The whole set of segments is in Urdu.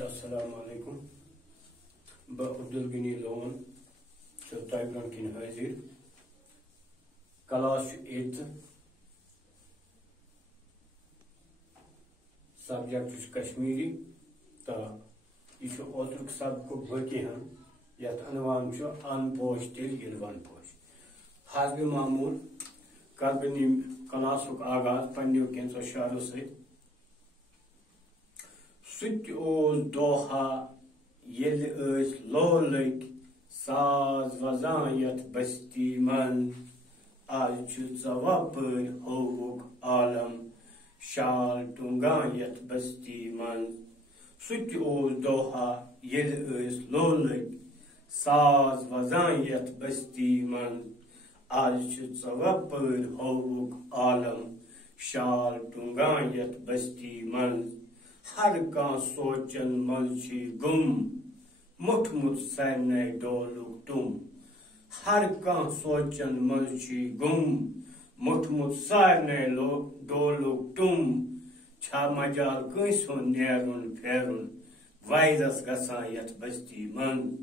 السلام علیکم بہ عبدالغنی لون تۄہہِ برونٛٹھ کِنۍ حٲضِر کلاس چھُ 8th سبجیکٹ چھُ کشمیری تہٕ یہِ چھُ اوترُک سبقُک بٲقی ہن یتھ عنوان چھُ ان پوش تیٚلہِ ییٚلہِ ون پوش حسبِ معموٗل کر بہٕ نِمہٕ کلاسُک آغاز پننیو کینٛژو شعرو سۭتۍ سُہ تہِ اوس دۄہا ییٚلہِ ٲسۍ لولٕکۍ ساز وزان یتھ بستی منٛز آز چھُ ژٕ وۄپٲرۍ ہووُکھ عالم شال ٹُنٛگان یتھ بستی منٛز سُہ تہِ اوس دۄہا ییٚلہِ ٲسۍ لولٕکۍ ساز وزان یتھ بستی منٛز آز چھُ ژٕ وۄپٲرۍ ہووُکھ عالم شال ٹُنٛگان یتھ بستی منٛز ہر کانٛہہ سونچن منٛز چھُے گُم موٚٹھمُت سارنٕے ڈولُک ٹُم ہر کانٛہہ سونچن منٛز چھُے گُم موٚٹھمُت سارنٕے ڈولُک ٹُم چھا مجال کٲنٛسہِ ہُنٛد نیرُن پھیرُن وایرس گژھان یتھ بستی منٛز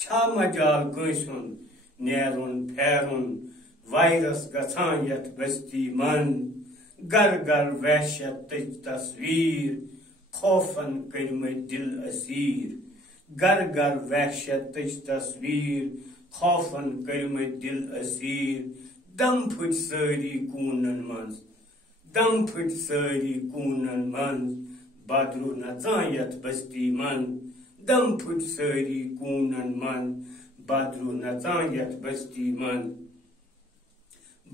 چھا مجال کٲنٛسہِ ہُنٛد نیرُن پھیرُن وایرس گژھان یتھ بستی منٛز گر گر وحشتٕچ تصویٖر خوفن کٔرمٕتۍ دل اسیٖر گر گر وحشتٕچ تصویٖر خوفن کٔرمٕتۍ دل اسیٖر دم پھٕٹۍ سٲری کوٗنن منٛز دم پھٕٹۍ سٲری کوٗنن منٛز بدرو نژان یتھ بستی منٛز دم پھٕٹۍ سٲری کوٗنن منٛز بدرو نژان یتھ بستی منٛز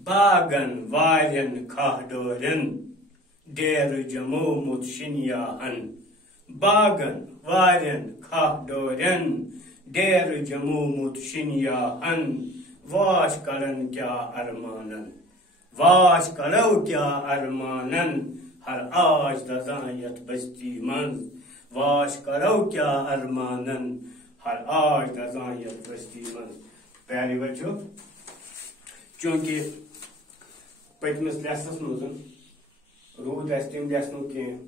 باغن والٮ۪ن کھاہ ڈورٮ۪ن ڈیرٕ جمومُت شِنیاہن باغن والٮ۪ن کھاہ ڈورٮ۪ن ڈیرٕ جمومُت شِنیاہن واش کڑن کیٛاہ ارمانن واش کڑو کیٛاہ ارمانن ہر آش دزان یتھ بستی منٛز واش کڑو کیٛاہ ارمانن ہر آش دزان یتھ بستی منٛز پیارے بچو چوٗنٛکہِ پٔتمِس لیسنس منٛز روٗد اَسہِ تَمہِ لیسنُک کینٛہہ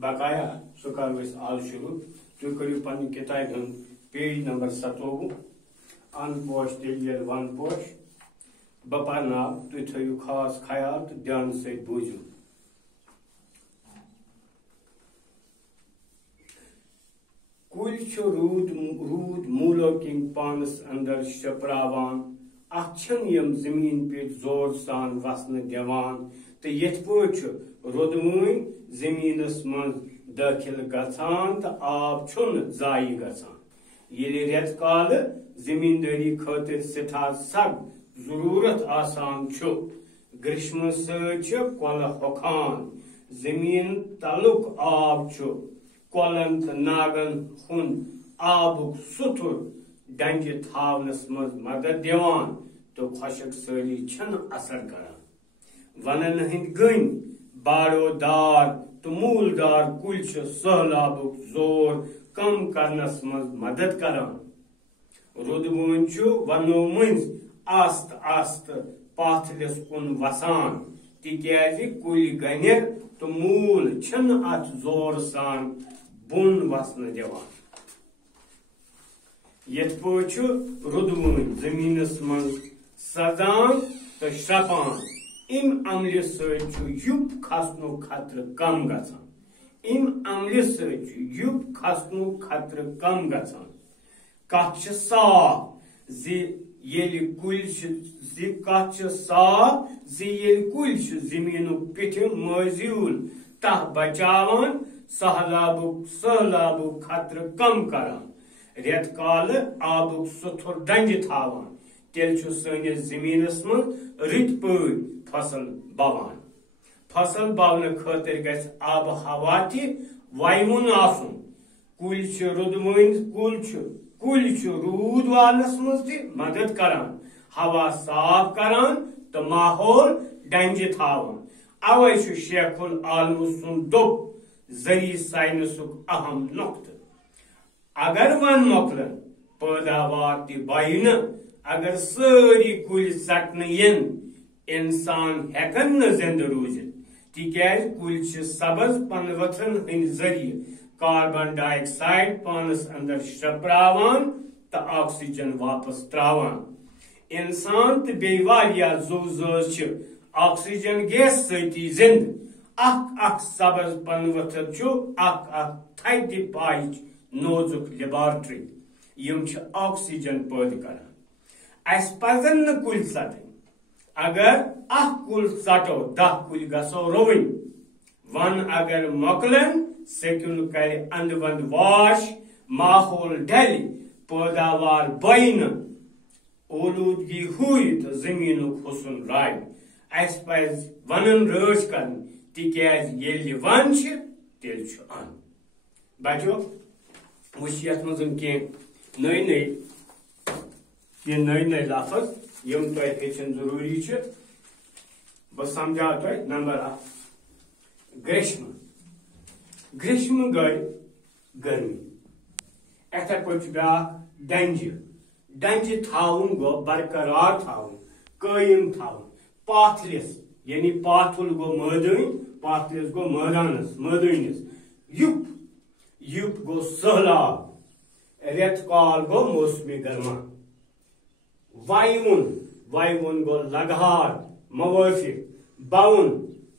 بقایا سُہ کرو أسۍ آز شروٗع تُہۍ کٔرِو پننہِ کِتابہِ ہُنٛد پیج نمبر 27 ان پوش تیٚلہِ ییٚلہِ ون پوش بہٕ پرناو تُہۍ تھٲیِو خاص خیال تہٕ دیانہٕ سۭتۍ بوٗزِو کُلۍ چھُ روٗد موٗلو کِنۍ پانس اندر شپراوان اتھ چھِنہٕ یِم زمیٖن پیٚٹھۍ زور سان وسنہٕ دِوان تہٕ یِتھ پٲٹھۍ چھُ رودوٕنۍ زمیٖنس منٛز دٲخل گژھان تہٕ آب چھُنہٕ ضایہِ گژھان ییٚلہِ رٮ۪تہٕ کالہٕ زمیٖندٲری خٲطرٕ سٮ۪ٹھاہ سخ ضروٗرت آسان چھُ گرٛیٖشمہٕ سۭتۍ چھِ کۄلہٕ ہۄکھان زمیٖن تلُک آب چھُ کۄلن تہٕ ناگن ہُنٛد آبُک سُتھُر ڈنجہِ تھاونس منٛز مدد دِوان تہٕ خۄشک سٲلی چھِنہٕ اثر کران ونن ہٕنٛدۍ گٔنۍ باڑو دار تہٕ موٗل دار کُلۍ چھِ سہلابُک زور کم کرنس منٛز مدد کران رودوٕنۍ چھُ ونو مٔنٛزۍ آستہٕ آستہٕ پاتھلِس کُن وسان تِکیازِ کُلۍ گٔنِر تہٕ موٗل چھِنہٕ اتھ زور سان بۄن وسنہٕ دِوان یِتھ پٲٹھۍ چھُ رودوٕنۍ زمیٖنس منٛز سڑان تہٕ شرٛپان امہِ عملہِ سۭتۍ چھُ یُپ کھسنُک خطرٕ کم گژھان امہِ عملہِ سۭتۍ چھُ یُپ کھسنُک خطرٕ کم گژھان کتھ چھِ صاف زِ ییٚلہِ کُلۍ چھِ زمیٖنُک پیٚٹھِم مٲزیوٗل تاہ بچاوان سہلابُک خطرٕ کم کران رٮ۪تہٕ کالہٕ آبُک سُتھُر ڈنجہِ تھاوان تیٚلہِ چھُ سٲنِس زمیٖنس منٛز رٕتۍ پٲٹھۍ فصل بوان فصل بونہٕ خٲطرٕ گژھِ آبہٕ ہوا تہِ وَیوُن آسُن کُلۍ چھُ روٗد والنس منٛز تہِ مدد کران ہوا صاف کران تہٕ ماحول ڈنجہِ تھاوان اوے چھُ شیخ العالمہٕ سُنٛد دوٚپ زرعی ساینسُک اہم نۄقطہٕ اگر ون مۄکلن پٲداوار تہِ بایہِ نہٕ اگر سٲری کُلۍ ژٹنہٕ یِن انسان ہیٚکن نہٕ زِندٕ روٗزِتھ تِکیازِ کُلۍ چھِ سبز پنہٕ ؤتھرن ہٕنٛدۍ ذٔریعہٕ کاربن ڈائی آکسائڈ پانس اندر شپراوان تو آکسیجن واپس تراوان انسان تو بی واریاہ زو زٲژ چھ آکسیجن گیس سۭتی زند اکھ سبز پن ؤتھر چھُ اکھ تھدِ پایِچ نوزُک لیبارٹری یم چھ آکسیجن پٲدٕ کران اس پزن نہٕ کُلۍ ژٹٕنۍ اگر اکھ کُل ژٹو 10 کُلۍ گژھو رُوٕنۍ ون اگر مۄکلن سیٚکُل کرِ اند ونٛد واش ماحول ڈلہِ پٲداوار بۄیہِ نہٕ اولوٗدگی ہُرِ تہٕ زٔمیٖنُک حُسن راے اس پزِ ونن رٲچھ کرٕنۍ تِکیازِ ییٚلہِ ون چھِ تیٚلہِ چھُ ان بچو وٕچھ یتھ منٛز کینٛہہ نٔے لفظ یم تۄہہِ ہیٚچھِنۍ ضروٗری چھِ بہٕ سمجھاو تۄہہِ نمبر 1 گریشم گٔے گرمی یِتھے پٲٹھۍ چھُ بیٛاکھ ڈنجہِ تھاوُن گوٚو برقرار تھاوُن قٲیِم تھاوُن پاتھلِس یعنی پاتھُل گوٚو مٲدٲنۍ پاتھلِس گوٚو مٲدٲنِس یُپ گوٚو سہلاب رٮ۪تہٕ کال گوٚو موسمِ گرما وایوُن گوٚو لگہار موٲفِق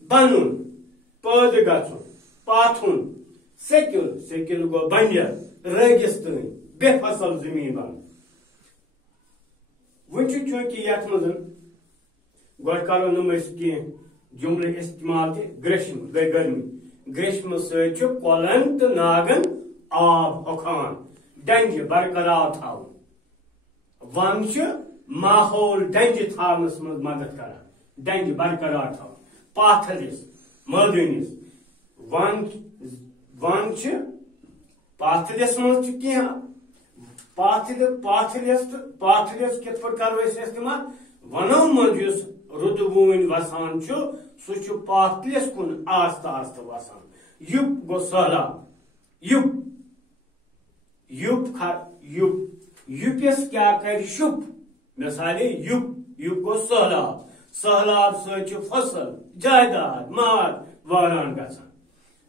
بنُن پٲدٕ گژھُن پاتھُن سیٚکِل گوٚو بنجر ریگِستٲنۍ بے فصل زٔمیٖن بنُن وۄنۍ چھُ چوٗنٛکہِ یتھ منٛز گۄڈٕ کرو نہٕ أسۍ کینٛہہ جملہٕ استعمال تہِ گریشم گٔے گرمی گریشمہٕ سۭتۍ چھُ کۄلن تہٕ ناگن آب ہۄکھان ڈنجہِ برقرار تھاوُن ون چھُ ماحول ڈنجہِ تھاونس منٛز مدد کران ڈنجہِ برقرار تھاوُن پاتھلِس مٲدٲنِس ون چھُ پاتھلِس منٛز چھُ کینٛہہ پاتھلِس کِتھ پٲٹھۍ کرو أسۍ استعمال ونو منٛز یُس رُدٕ وسان چھُ سُہ چھُ پاتھلِس کُن آستہٕ آستہٕ وسان یُپ گوٚو سہلاب یُپس کیٛاہ کرِ شُپ مثالے یُپ گوٚو سہلاب سۭتۍ چھُ فصل جائیداد مال وٲران گژھان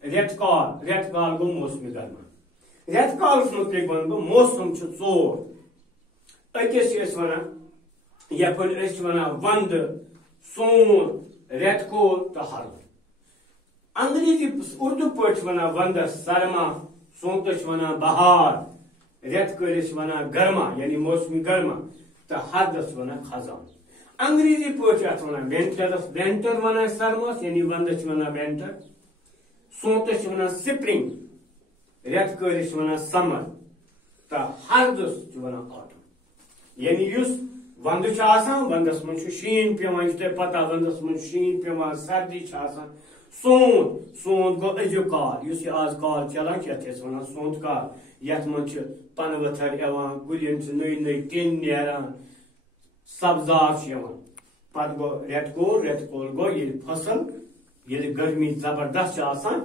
رٮ۪تہٕ کال گوٚو موسمِ گرما رٮ۪تہٕ کالس متعلق ونہٕ بہٕ موسم چھُ 4 أکِس چھِ أسۍ ونان یپٲرۍ أسۍ چھِ ونان ونٛدٕ سون رٮ۪تہٕ کول تہٕ ہرُد انگریزی اردو پٲٹھۍ چھِ ونان ونٛدس سرما سونتس چھِ ونان بہار رٮ۪تہٕ کٲلِس چھِ ونان گرما یعنی موسمی گرما تہٕ ہردس چھِ ونان خزان انگریزی پٲٹھۍ چھِ اتھ ونان وینٹر ونان سرمس یعنی ونٛدس چھِ ونان وینٹر سونتس چھِ ونان سپرنگ رٮ۪تہٕ کٲلِس چھِ ونان سمر تہٕ ہردس چھِ ونان آٹم یعنی یُس ونٛدٕ چھُ آسان ونٛدس منٛز چھُ شیٖن پیوان یہِ چھِ تۄہہِ پتہ ونٛدس منٛز چھُ شیٖن پیوان سردی چھِ آسان سونت گوٚو أزیُک کال یُس یہِ آز کال چلان چھِ یتھ أسۍ ونان سونت کال یتھ منٛز چھِ پنہٕ ؤتھر یِوان کُلٮ۪ن چھِ نٔے ٹِن نیران سبزار چھُ یِوان پتہٕ گوٚو رٮ۪تہٕ کول گوٚو ییٚلہِ فصل ییٚلہِ گرمی زبردست چھِ آسان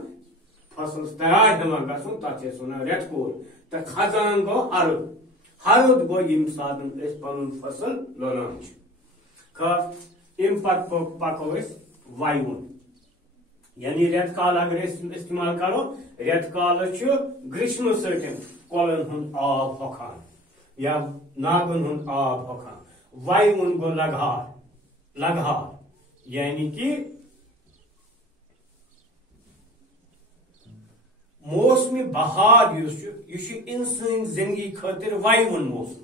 فصل تیار ہٮ۪وان گژھُن تتھ چھِ أسۍ ونان رٮ۪تہٕ کول تہٕ خزان گوٚو ہرُد گوٚو ییٚمہِ ساتہٕ أسۍ پنُن فصل لونان چھِ امہِ پتہٕ پکو أسۍ وایوُن یعنی رٮ۪تہٕ کال اگر أسۍ استعمال کرو رٮ۪تہٕ کالس چھُ گریشمہٕ سۭتۍ کۄلن ہُنٛد آب ہۄکھان یا ناگن ہُنٛد آب ہۄکھان وایوُن گوٚو لگہار یعنی کہ موسمِ بہار یُس چھُ یہِ چھُ انسٲنی زندگی خٲطرٕ وایوُن موسم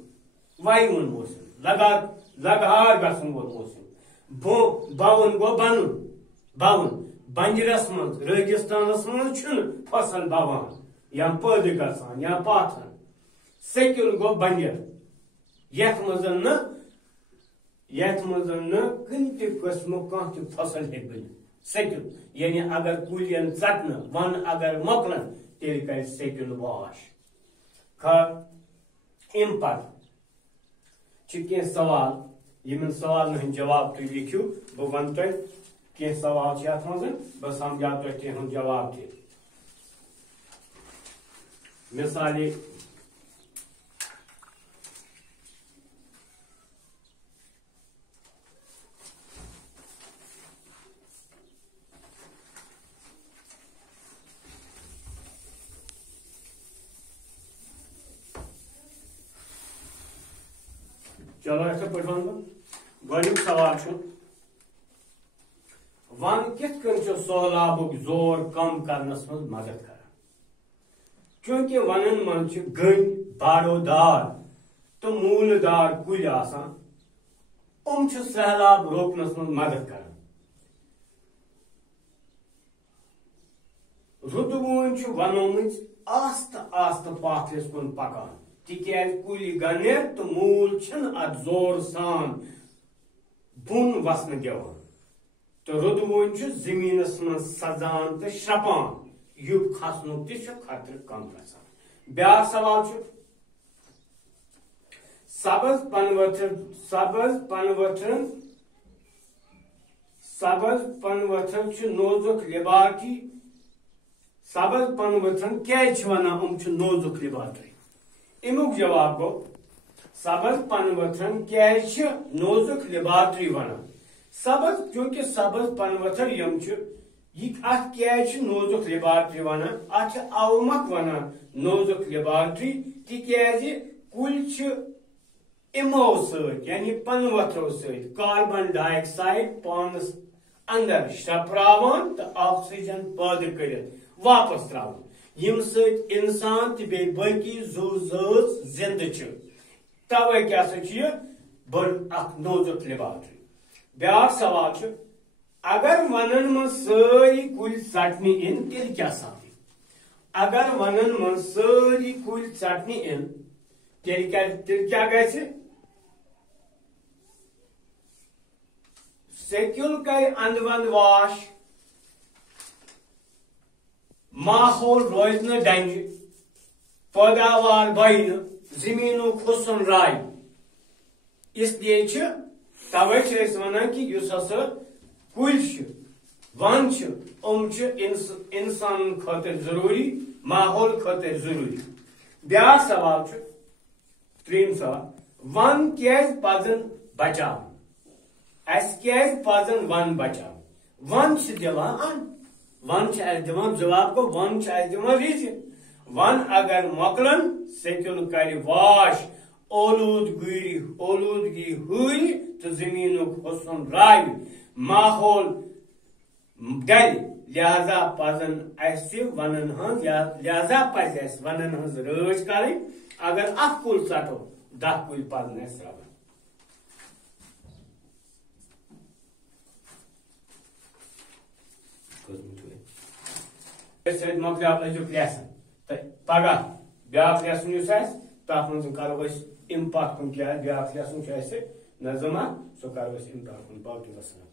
لگہار گژھن وول موسم بوُن گوٚو بنُن بنجرس منٛز ریگستانس منٛز چھُنہٕ فصل بوان یا پٲدٕ گژھان یا پاتھان سیٚکِل گوٚو بنجر یتھ منٛز نہٕ کُنہِ تہِ قٕسمُک کانٛہہ تہِ فصل ہیٚکہِ بٔنِتھ سیٚکِل یعنی اگر کُلۍ یِن ژٹنہٕ ون اگر مۄکلن تیٚلہِ کرِ سیٚکِل واش امہِ پتہٕ چھِ کینٛہہ سوال یِمن سوالن ہٕنٛدۍ جواب تُہۍ لیکھِو بہٕ ونہٕ تۄہہِ کینٛہہ سوال چھِ اتھ منٛز بہٕ سمجاو تۄہہِ تِہُنٛد جواب تہِ مثالے چلو ایسے پہ گۄڈنیُک سوال چھُ ون کِتھ کٔنۍ چھُ سہلابُک زور کم کرنس منٛز مدد کران چوٗنٛکہِ ونن منٛز چھِ گٔنۍ باڑو دار تہٕ موٗلہٕ دار کُلۍ آسان چھِ سہلاب روکنس منٛز مدد کران رُدٕ چھُ ونومٕژ آستہٕ آستہٕ پاتھرِس کُن پکان تِکیازِ کُلۍ گنٮ۪ر تہٕ موٗل چھِنہٕ اتھ زور سان بۄن وسنہٕ دِوان تہٕ رُدٕ چھُ زٔمیٖنس منٛز سزان تہٕ شرپان یُپ کھسنُک تہِ چھُ خطرٕ کم گژھان بیٛاکھ سوال چھُ سبز پنہٕ ؤتھر چھُ نوزُک لیبارٹری سبز پنہٕ ؤتھرن کیازِ چھِ ونان چھُ نوزُک لیبارٹری امیُک جواب گوٚو سبز پنہٕ ؤتھرن کیازِ چھِ نوزُک لیبارٹری ونان چوٗنٛکہِ سبز پنہٕ ؤتھر یِم چھِ اتھ کیازِ چھِ نوزُک لیبارٹری ونان اتھ چھِ اومک ونان نوزُک لیبارٹری تِکیازِ کُلۍ چھِ یِمو سۭتۍ یعنی پنہٕ ؤتھرو سۭتۍ کاربن ڈائی آکسائڈ پانس اندر شرپراوان تہٕ آکسیجن پٲدٕ کٔرِتھ واپس تراوان ییٚمہِ سۭتۍ انسان تہٕ بیٚیہِ باقی زُو زٲژ زندٕ چھِ توے کیٛاہ سا چھُ یہِ بٔڑ اکھ نوزُک لیبارٹری بیٛاکھ سوال چھُ اگر ونن منٛز سٲری کُلۍ ژٹنہٕ یِن تیٚلہِ کیٛاہ سپدِ اگر ونن منٛز سٲری کُلۍ ژٹنہٕ یِن تیٚلہِ کیٛاہ گژھِ سیکول کرِ اند وند واش ماحول روزِ نہٕ ڈنجہِ پٲداوار بڑِ نہٕ زٔمیٖنُک حُسن رایہِ اس لیے چھِ توے چھِ أسۍ ونان کہِ یُس ہسا کُلۍ چھِ ون چھِ چھِ انسانن خٲطرٕ ضروٗری ماحول خٲطرٕ ضروٗری بیٛاکھ سوال چھُ ترٛیٚیِم سوال ون کیازِ پزن بچاوٕنۍ اسہِ کیازِ پزن ون بچاوٕنۍ ون چھِ دِوان ون چھِ اسہِ دِوان جواب گوٚو ون چھِ اسہِ دِوان ریٖزن ون اگر مۄکلن سیکول کرِ واش اولوٗدگی ہُرِ تہٕ زٔمیٖنُک حُسن راوِ ماحول ڈلہِ لہذا پزن اسہِ ونن ہٕنٛز لہذا پزِ اسہِ ونن ہٕنٛز رٲچھ کرٕنۍ اگر اکھ کُل ژٹو 10 کُلۍ پزن اسہِ تراوٕنۍ مۄکلیو أزیُک لیسن تہٕ پگاہ بیٛاکھ لیسن یُس آسہِ تتھ منٛز کرو أسۍ امہِ پتھ کُن کیٛاہ بیٛاکھ لیسن چھُ اسہِ نظم اکھ سُہ کرو أسۍ امہِ پتھ کُن باقٕے وسلام